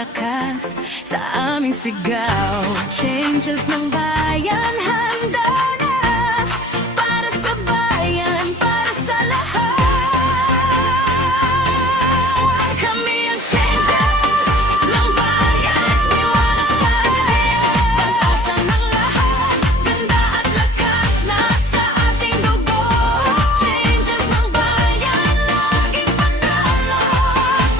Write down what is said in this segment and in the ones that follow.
lakas sa aming sigaw. Changes ng bayan, handa na para sa bayan, para sa lahat. Kami ang changes ng bayan, niwala sa atin, pag-asa ng lahat, ganda at lakas nasa ating dugo. Changes ng bayan, laging panalo.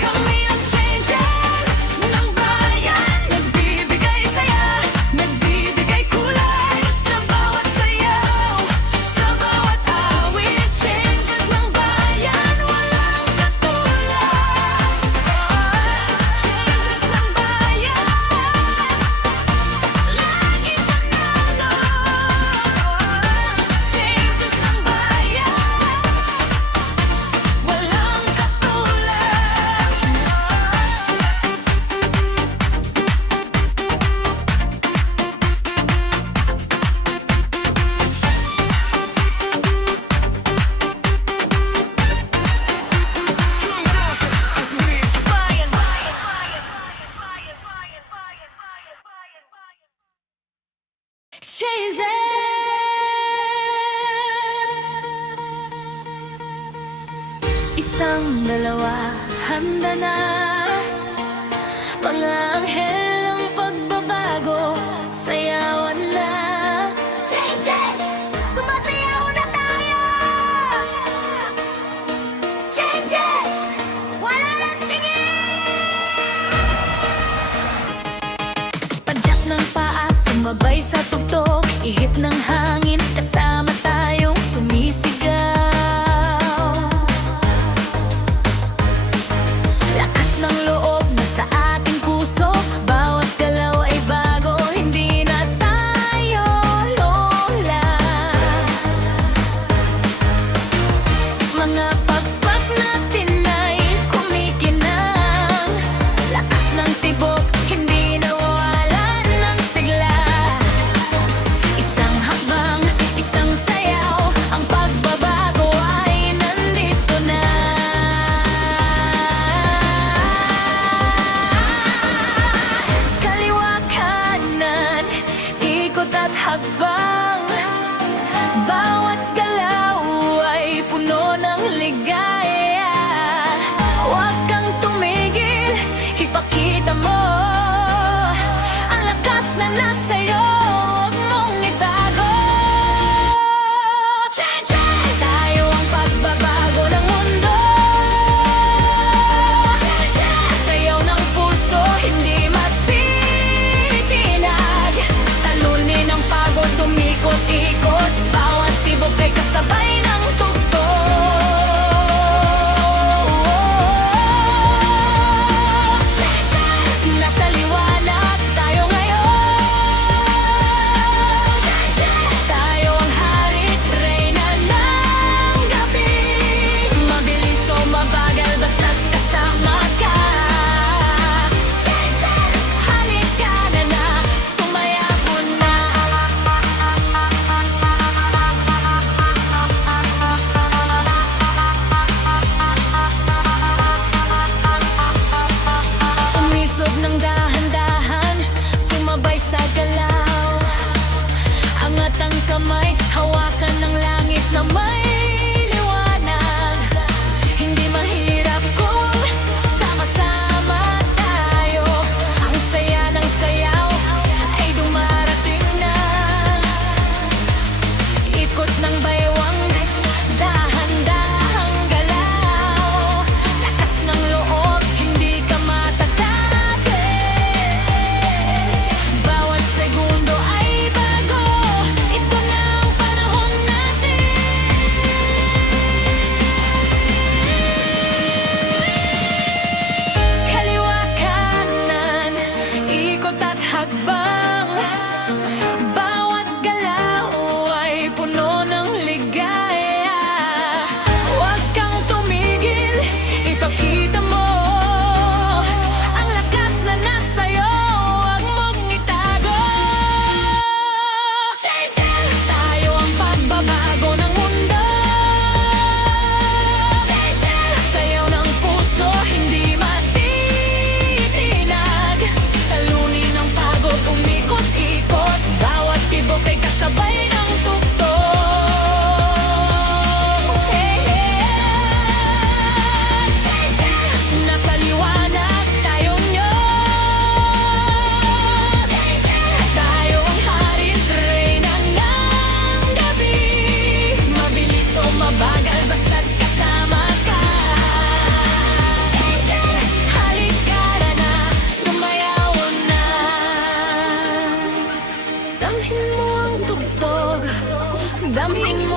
Kami ang changes ng bayan, nagbibigay saya, nagbibigay kulay sa bawat sayaw, sa bawat awit. Changes ng bayan, walang katulad. Changes ng bayan, laging panalo. Changes ng bayan, walang isang, dalawa, handa na. Mga anghel ang pagbabago, sayawan na. Changes! Sumasayaw na tayo! Changes! Wala nang tingin! Padyak ng paa, sumabay sa tugtog, ihip ng hangin, kasama tayong sumisigaw. Lakas ng loob na sa ating puso, bawat galaw ay bago, hindi na tayo lola. damdamin